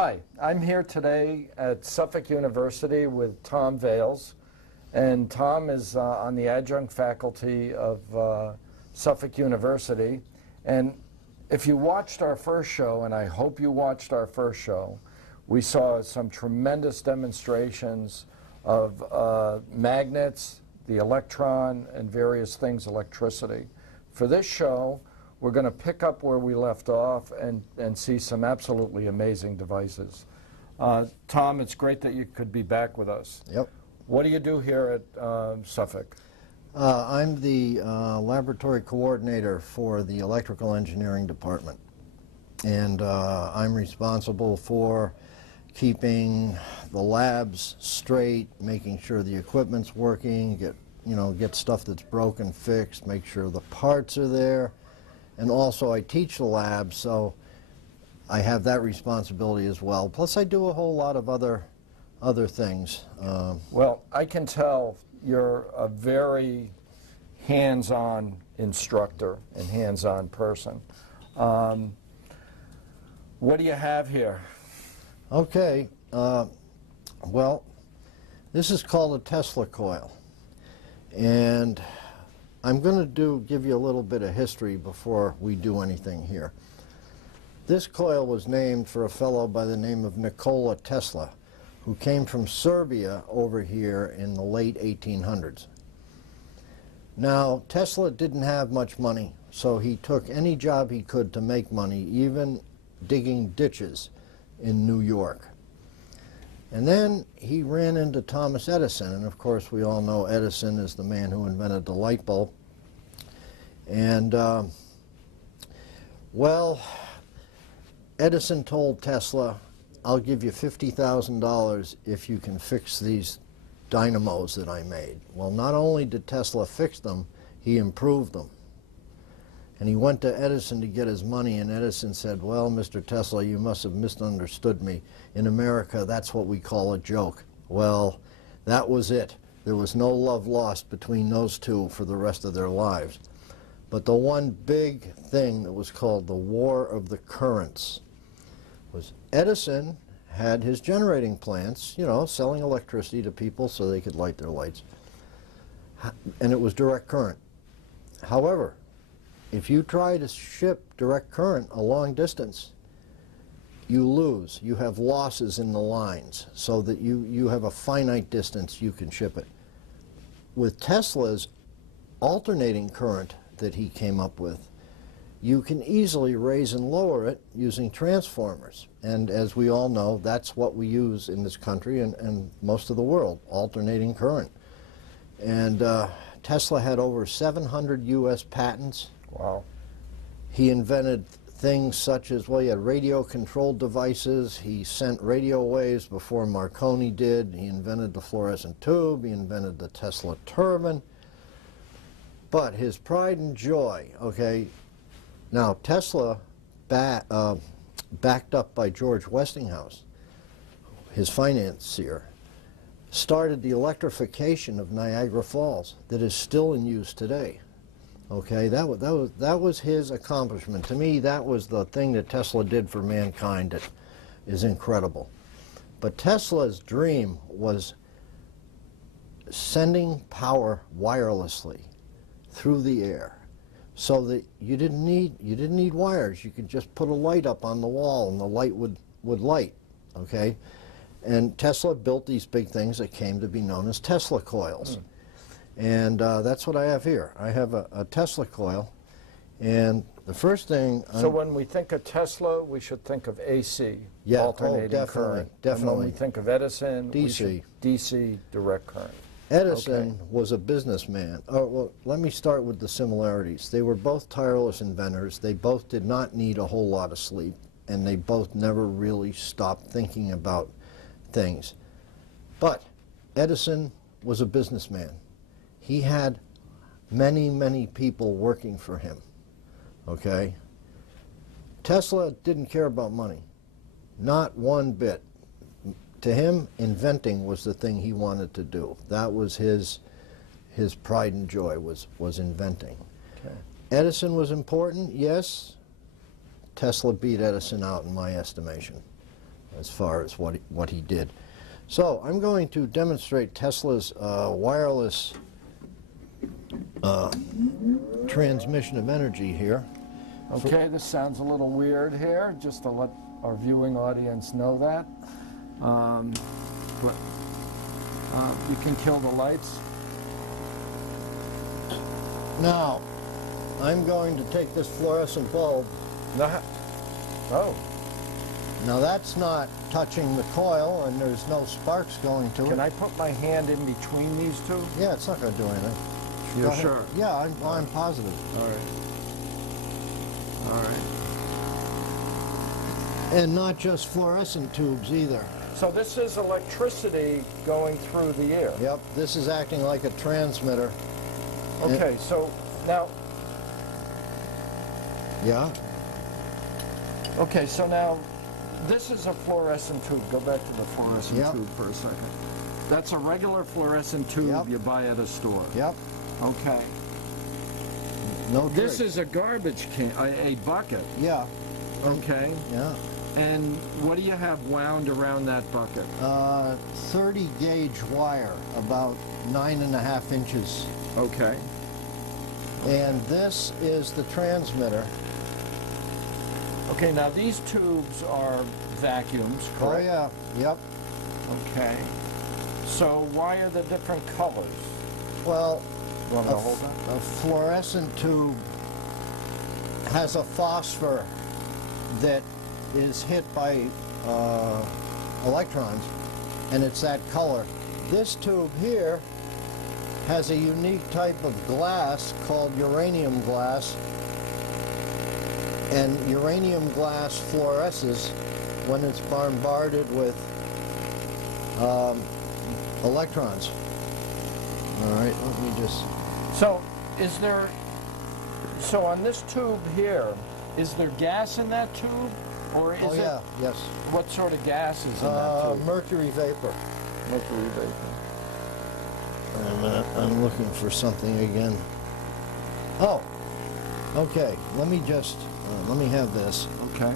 Hi, I'm here today at Suffolk University with Tom Vales, and Tom is on the adjunct faculty of Suffolk University. And if you watched our first show, and I hope you watched our first show, we saw some tremendous demonstrations of magnets, the electron, and various things, electricity. For this show, we're going to pick up where we left off and see some absolutely amazing devices. Tom, it's great that you could be back with us. Yep. What do you do here at Suffolk? I'm the laboratory coordinator for the electrical engineering department. And I'm responsible for keeping the labs straight, making sure the equipment's working, get stuff that's broken fixed, make sure the parts are there. And also I teach the lab, so I have that responsibility as well. Plus I do a whole lot of other things. Well, I can tell you're a very hands-on instructor and hands-on person. What do you have here? Okay, well, this is called a Tesla coil. And I'm going to give you a little bit of history before we do anything here. This coil was named for a fellow by the name of Nikola Tesla, who came from Serbia over here in the late 1800s. Now, Tesla didn't have much money, so he took any job he could to make money, even digging ditches in New York. And then he ran into Thomas Edison, and of course we all know Edison is the man who invented the light bulb. And, well, Edison told Tesla, I'll give you $50,000 if you can fix these dynamos that I made. Well, not only did Tesla fix them, he improved them. And he went to Edison to get his money, and Edison said, well, Mr. Tesla, you must have misunderstood me. In America, that's what we call a joke. Well, that was it. There was no love lost between those two for the rest of their lives. But the one big thing that was called the War of the Currents was Edison had his generating plants, selling electricity to people so they could light their lights. And it was direct current. However, if you try to ship direct current a long distance, you lose. You have losses in the lines so that you have a finite distance you can ship it. With Tesla's alternating current that he came up with, you can easily raise and lower it using transformers. And as we all know, that's what we use in this country and most of the world, alternating current. And Tesla had over 700 U.S. patents. Wow. He invented things such as, well, he had radio-controlled devices. He sent radio waves before Marconi did. He invented the fluorescent tube. He invented the Tesla turbine. But his pride and joy, okay, now Tesla, backed up by George Westinghouse, his financier, started the electrification of Niagara Falls that is still in use today. Okay, that was his accomplishment. To me, that was the thing that Tesla did for mankind that is incredible. But Tesla's dream was sending power wirelessly through the air, so that you didn't need wires. You could just put a light up on the wall, and the light would light. Okay, and Tesla built these big things that came to be known as Tesla coils. And that's what I have here. I have a Tesla coil, and the first thing... So when we think of Tesla, we should think of AC, alternating current. Definitely. And when we think of Edison, DC. DC, direct current. Edison was a businessman. Oh, well, let me start with the similarities. They were both tireless inventors. They both did not need a whole lot of sleep, and they both never really stopped thinking about things. But Edison was a businessman. He had many, many people working for him, okay? Tesla didn't care about money, not one bit. To him, inventing was the thing he wanted to do. That was his pride and joy, was inventing. Okay. Edison was important, yes. Tesla beat Edison out in my estimation. as far as what he did. So I'm going to demonstrate Tesla's wireless transmission of energy here. Okay, this sounds a little weird here, just to let our viewing audience know that. You can kill the lights. Now, I'm going to take this fluorescent bulb. Oh, Now that's not touching the coil, and there's no sparks going to it. can I put my hand in between these two? Yeah, it's not going to do anything. You're Go ahead. sure? Yeah, I'm positive. All right. All right. And not just fluorescent tubes either. So this is electricity going through the air. Yep, this is acting like a transmitter. Okay, so now, Yeah, okay, so now this is a fluorescent tube. Go back to the fluorescent Yep. tube for a second. That's a regular fluorescent tube Yep. you buy at a store. yep. Okay. No This trick. is a garbage can, a bucket. Yeah, Okay. yeah. And what do you have wound around that bucket? 30 gauge wire, about 9.5 inches. Okay. And this is the transmitter. Okay, now these tubes are vacuums, Oh correct? yeah, yep. Okay. So why are the different colors? Well, You want me to hold that? a fluorescent tube has a phosphor that is hit by electrons, and it's that color. This tube here has a unique type of glass called uranium glass, and uranium glass fluoresces when it's bombarded with electrons. All right, let me just... So so on this tube here, is there gas in that tube? Or is Oh yeah, yes. what sort of gas is in that tube? Mercury vapor. Mercury vapor. Wait a minute, I'm looking for something again. Oh, okay, let me just, let me have this. Okay.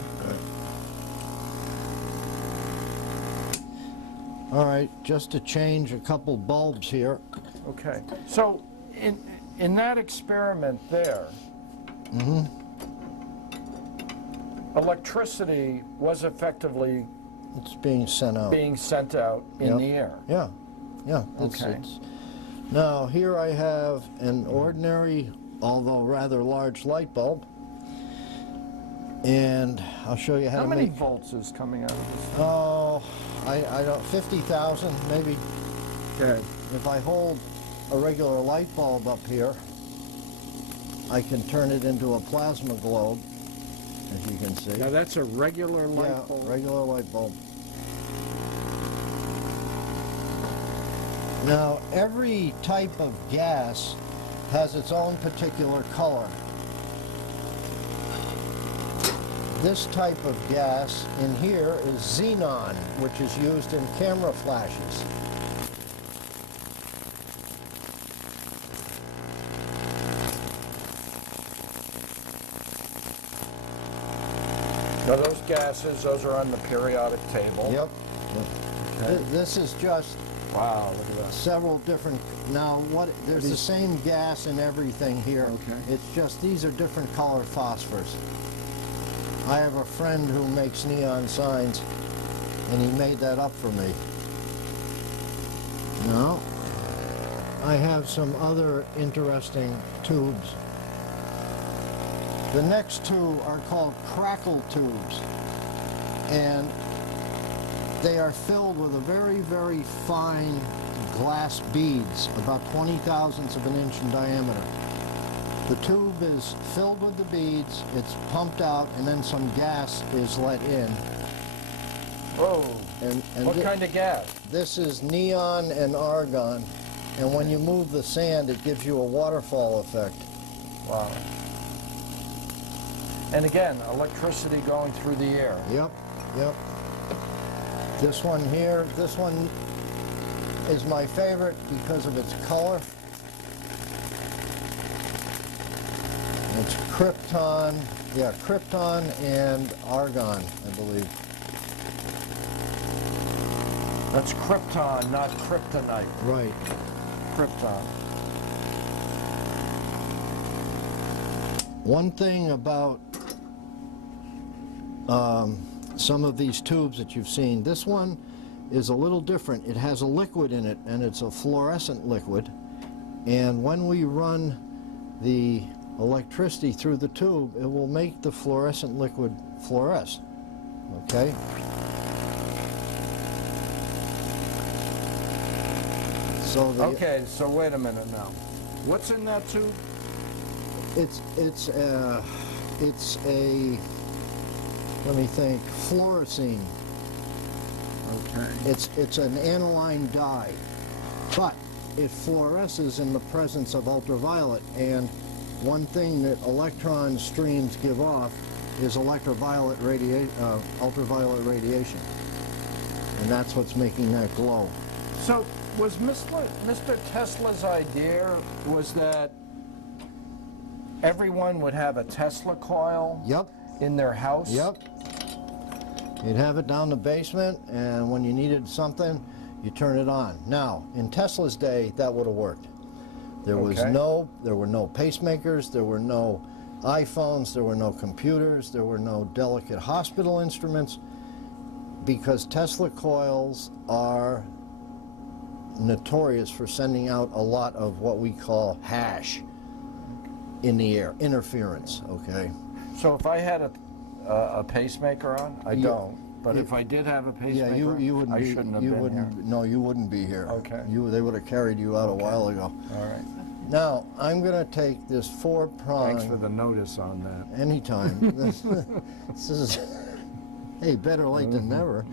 All right, just to change a couple bulbs here. Okay. So in that experiment there, electricity was effectively It's being sent out. being sent out in Yep. the air. Yeah, yeah. Okay. Now, here I have an ordinary, although rather large light bulb. And I'll show you how How to many make... volts is coming out of this? Oh, I don't... 50,000, maybe. Okay. If I hold a regular light bulb up here, I can turn it into a plasma globe, as you can see. Now that's a regular light Yeah, bulb. regular light bulb. Now, every type of gas has its own particular color. This type of gas in here is xenon, which is used in camera flashes. Now those gases, those are on the periodic table. Yep. Okay. This is just Wow, look at that. several different, now there's the same gas in everything here. Okay. It's just these are different color phosphors. I have a friend who makes neon signs, and he made that up for me. Now, I have some other interesting tubes. The next two are called Crackle Tools, and they are filled with a very, very fine glass beads, about 20 thousandths of an inch in diameter. The tube is filled with the beads, it's pumped out, and then some gas is let in. Whoa. And What kind of gas? This is neon and argon, and when you move the sand, it gives you a waterfall effect. Wow. And again, electricity going through the air. Yep, yep. This one here, this one is my favorite because of its color. It's krypton, yeah, krypton and argon, I believe. That's krypton, not kryptonite. Right. Krypton. One thing about some of these tubes that you've seen, this one is a little different. It has a liquid in it, and it's a fluorescent liquid. And when we run the electricity through the tube, it will make the fluorescent liquid fluoresce. Okay? So Okay, so wait a minute now. What's in that tube? it's a, let me think, fluorescein. Okay. It's an aniline dye, but it fluoresces in the presence of ultraviolet, and one thing that electron streams give off is ultraviolet radiation, and that's what's making that glow. So was Mr. Tesla's idea was that everyone would have a Tesla coil Yep. in their house? Yep. You'd have it down the basement, and when you needed something, you turn it on. Now, in Tesla's day, that would have worked. There were no pacemakers, there were no iPhones, there were no computers, there were no delicate hospital instruments, because Tesla coils are notorious for sending out a lot of what we call hash in the air, interference, okay? So if I had a pacemaker on, I don't. But if I did have a pacemaker, you wouldn't I shouldn't have been here. No, you wouldn't be here. Okay. They would have carried you out a while ago. All right. Now, I'm going to take this 4-prong. Thanks for the notice on that. Anytime. This is, hey, better late than never.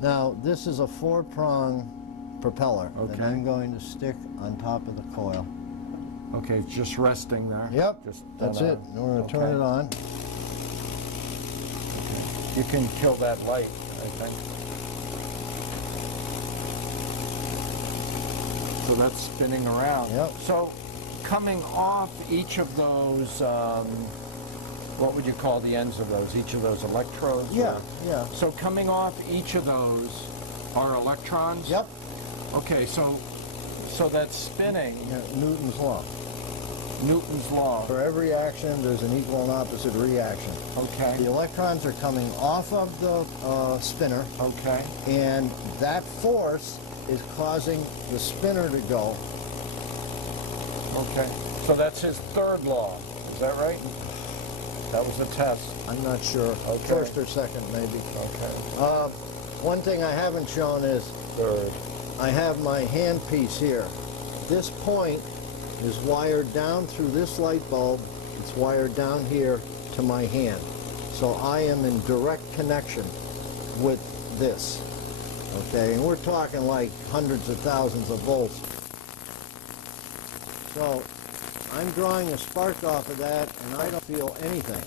Now, this is a 4-prong propeller that Okay. I'm going to stick on top of the coil. Okay, it's just resting there. Yep, Just that's it. And we're going to turn it on. You can kill that light, I think. So that's spinning around. Yep. So coming off each of those, what would you call the ends of those? Each of those electrodes? Yeah, or- yeah. So coming off each of those are electrons? Yep. Okay, so that's spinning. Yeah, Newton's law. Newton's law. For every action, there's an equal and opposite reaction. Okay. The electrons are coming off of the spinner, Okay. and that force is causing the spinner to go. Okay. So that's his third law. Is that right? That was a test. I'm not sure. Okay. First or second, maybe. Okay. One thing I haven't shown is Third. I have my handpiece here. This point is wired down through this light bulb. It's wired down here to my hand. So I am in direct connection with this. Okay, and we're talking like hundreds of thousands of volts. So I'm drawing a spark off of that, and I don't feel anything.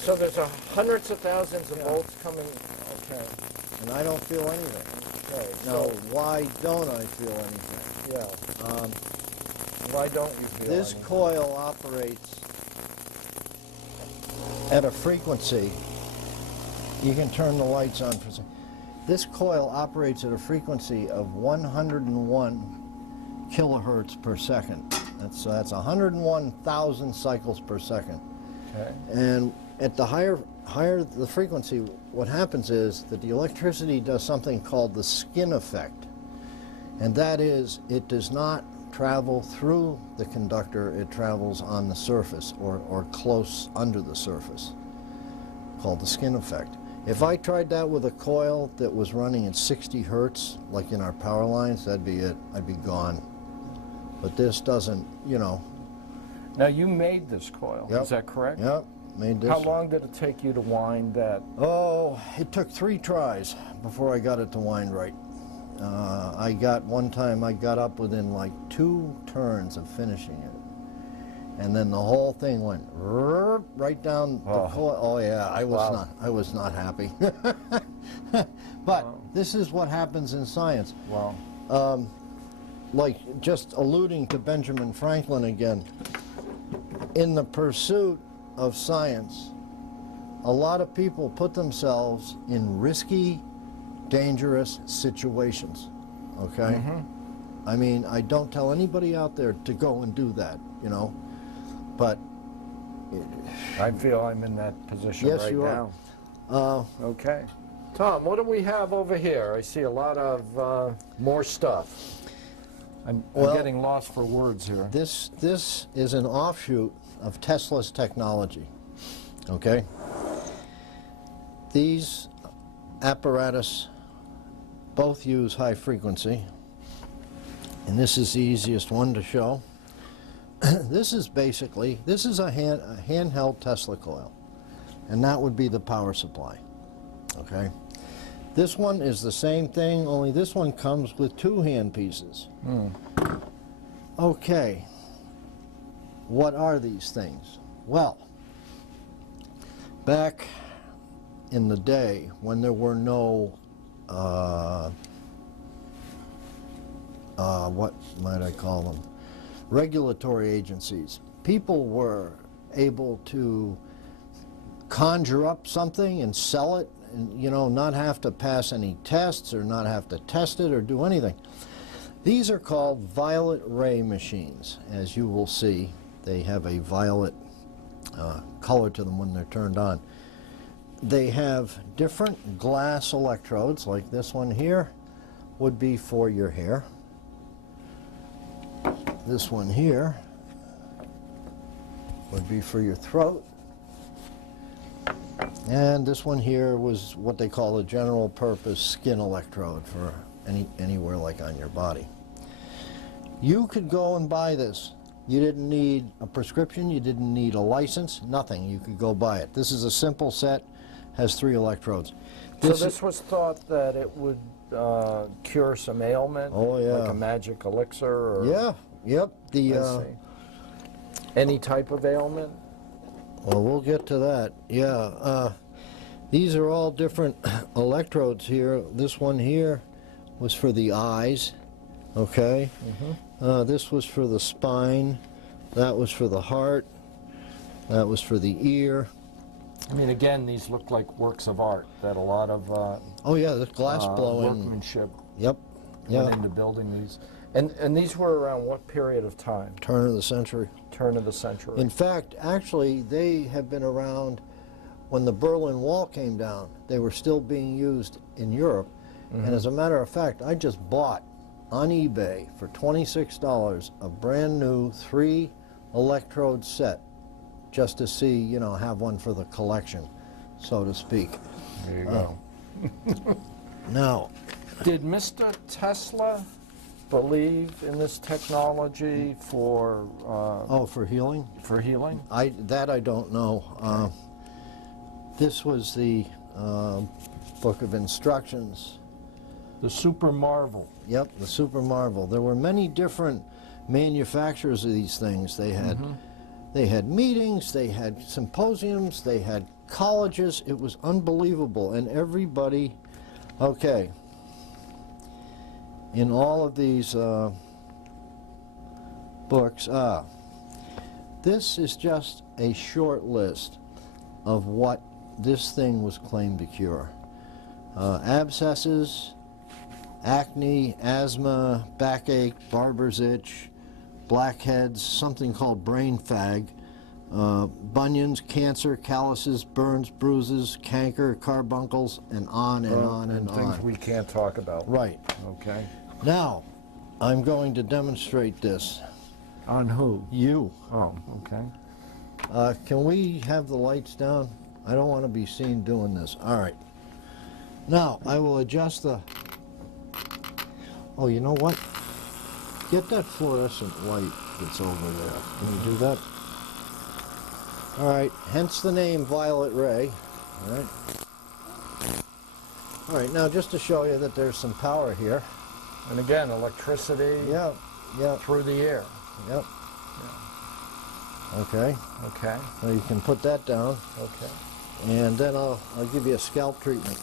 So there's hundreds of thousands of volts coming. Okay. And I don't feel anything. Okay. Now, So, why don't I feel anything? yeah. Why don't you feel This anything? coil operates at a frequency. You can turn the lights on for a second. This coil operates at a frequency of 101 kilohertz per second. That's 101,000 cycles per second. Okay. And at the higher the frequency, what happens is that the electricity does something called the skin effect. And that is, it does not travel through the conductor, it travels on the surface or close under the surface, called the skin effect. If I tried that with a coil that was running at 60 hertz, like in our power lines, that'd be it. I'd be gone. But this doesn't, you know. Now you made this coil. Yep. Is that correct? Yep, made this. How long did it take you to wind that? Oh, it took 3 tries before I got it to wind right. One time I got up within like 2 turns of finishing it. And then the whole thing went right down the coil. Oh yeah, I was not happy. But this is what happens in science. Wow. Like just alluding to Benjamin Franklin again, in the pursuit of science, a lot of people put themselves in risky dangerous situations, okay? I mean, I don't tell anybody out there to go and do that, you know, but... I feel I'm in that position Yes, right you now. are. Okay. Tom, what do we have over here? I see a lot of more stuff. I'm getting lost for words here. This is an offshoot of Tesla's technology, okay? These apparatus both use high frequency, and this is the easiest one to show. This is a handheld Tesla coil, and that would be the power supply, okay? This one is the same thing, only this one comes with 2 hand pieces. Okay, what are these things? Well, back in the day when there were no, what might I call them? Regulatory agencies. People were able to conjure up something and sell it, and, you know, not have to pass any tests or not have to test it or do anything. These are called violet ray machines. As you will see, they have a violet color to them when they're turned on. They have different glass electrodes, like this one here would be for your hair. This one here would be for your throat. And this one here was what they call a general purpose skin electrode for anywhere like on your body. You could go and buy this. You didn't need a prescription, you didn't need a license, nothing. You could go buy it. This is a simple set, has 3 electrodes. So this was thought that it would cure some ailment? Oh, yeah. Like a magic elixir? Or, Yeah, yep. I see. Any type of ailment? Well, we'll get to that. Yeah, these are all different electrodes here. This one here was for the eyes, okay? This was for the spine. That was for the heart. That was for the ear. I mean, again, these look like works of art that a lot of Oh yeah, the glass blowing. workmanship Yep. went into building these. And these were around what period of time? Turn of the century. Turn of the century. In fact, actually, they have been around when the Berlin Wall came down. They were still being used in Europe. And as a matter of fact, I just bought on eBay for $26 a brand new 3 electrode set just to see, you know, have one for the collection, so to speak. There you go. Now, Did Mr. Tesla believe in this technology for for healing? for healing? I don't know. This was the book of instructions. The Super Marvel. Yep, the Super Marvel. There were many different manufacturers of these things. They had meetings, they had symposiums, they had colleges. It was unbelievable, and everybody, okay, in all of these books, this is just a short list of what this thing was claimed to cure. Abscesses, acne, asthma, backache, barber's itch, blackheads, something called brain fag, bunions, cancer, calluses, burns, bruises, canker, carbuncles, and on and on and things on. we can't talk about. Right. Okay. Now, I'm going to demonstrate this. On who? You. Oh, okay. Can we have the lights down? I don't want to be seen doing this. All right. Now, I will adjust the... Oh, you know what? Get that fluorescent light that's over there. Can you do that? All right, hence the name Violet Ray. All right. All right, now just to show you that there's some power here. And again, electricity Yeah, yeah, through the air. yep. Okay, Okay. now you can put that down, Okay. and then I'll give you a scalp treatment.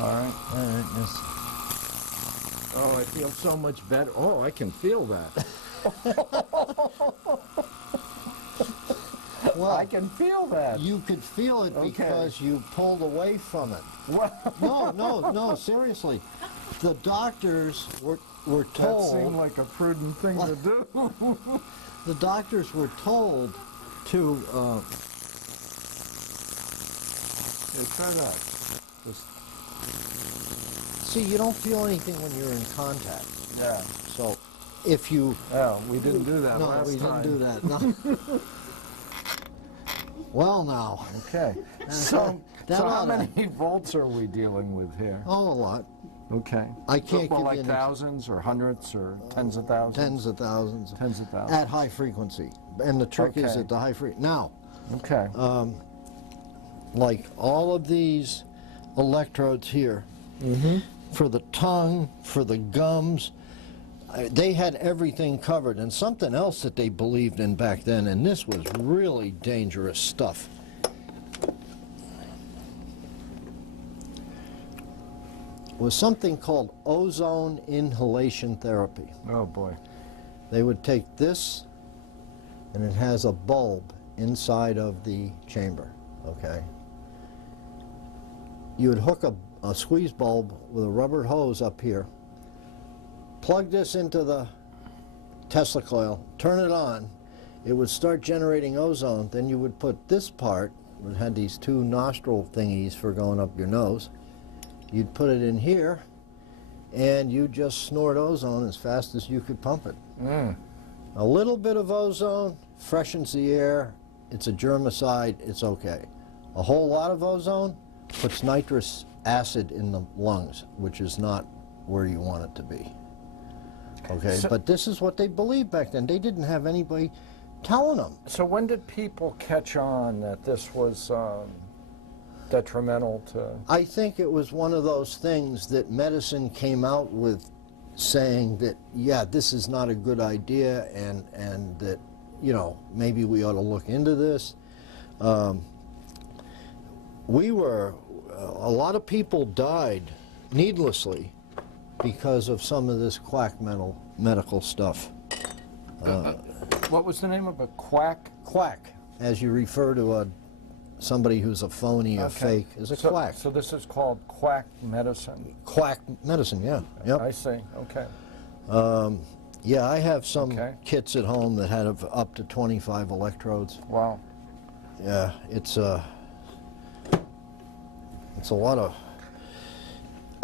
All right. All right, yes. Oh, I feel so much better. Oh, I can feel that. Well, I can feel that. You could feel it because you pulled away from it. No, seriously. The doctors were told... That seemed like a prudent thing to do. The doctors were told to... Hey, try that. See, you don't feel anything when you're in contact. Yeah. So, if you... Oh, we didn't do that last time. No, we didn't do that. No. Well, now. Okay. So how many volts are we dealing with here? Oh, a lot. Okay. I can't give like you thousands or hundreds or tens of thousands? Tens of thousands. Tens of thousands. At high frequency. And the trick is at the high frequency. Now, okay. Like all of these electrodes here, for the tongue, for the gums, they had everything covered. And something else that they believed in back then, and this was really dangerous stuff, was something called ozone inhalation therapy. Oh boy. They would take this, and it has a bulb inside of the chamber, okay? You would hook a squeeze bulb with a rubber hose up here, plug this into the Tesla coil, turn it on, it would start generating ozone. Then you would put this part, it had these two nostril thingies for going up your nose, you'd put it in here, and you just snort ozone as fast as you could pump it. A little bit of ozone freshens the air, it's a germicide, it's okay. A whole lot of ozone puts nitrous acid in the lungs, which is not where you want it to be. Okay, so, but this is what they believed back then. They didn't have anybody telling them. So when did people catch on that this was detrimental to... I think it was one of those things that medicine came out with, saying that, yeah, this is not a good idea, and that, you know, maybe we ought to look into this. A lot of people died needlessly because of some of this quack medical stuff. What was the name of it? Quack? Quack, as you refer to somebody who's a phony or fake, is a quack. So this is called quack medicine? Quack medicine, yeah. Yep. I see, okay. Yeah, I have some kits at home that had up to 25 electrodes. Wow. Yeah, it's a lot of...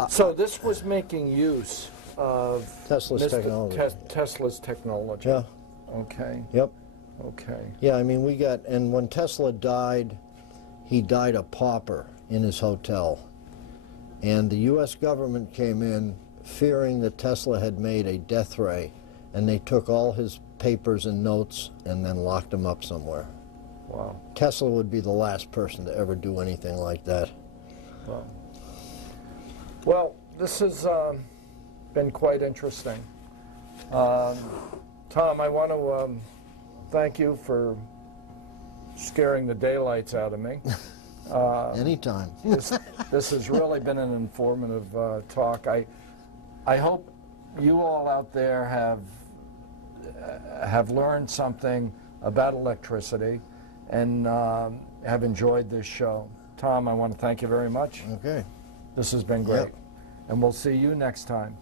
So this was making use of Tesla's technology. Tesla's technology. Yeah. Okay. Yep. Okay. Yeah, I mean, and when Tesla died, he died a pauper in his hotel. And the U.S. government came in fearing that Tesla had made a death ray, and they took all his papers and notes and then locked him up somewhere. Wow. Tesla would be the last person to ever do anything like that. Wow. Well, this has been quite interesting. Tom, I want to thank you for scaring the daylights out of me. Anytime. This has really been an informative talk. I hope you all out there have learned something about electricity and have enjoyed this show. Tom, I want to thank you very much. Okay. This has been great. Yep. And we'll see you next time.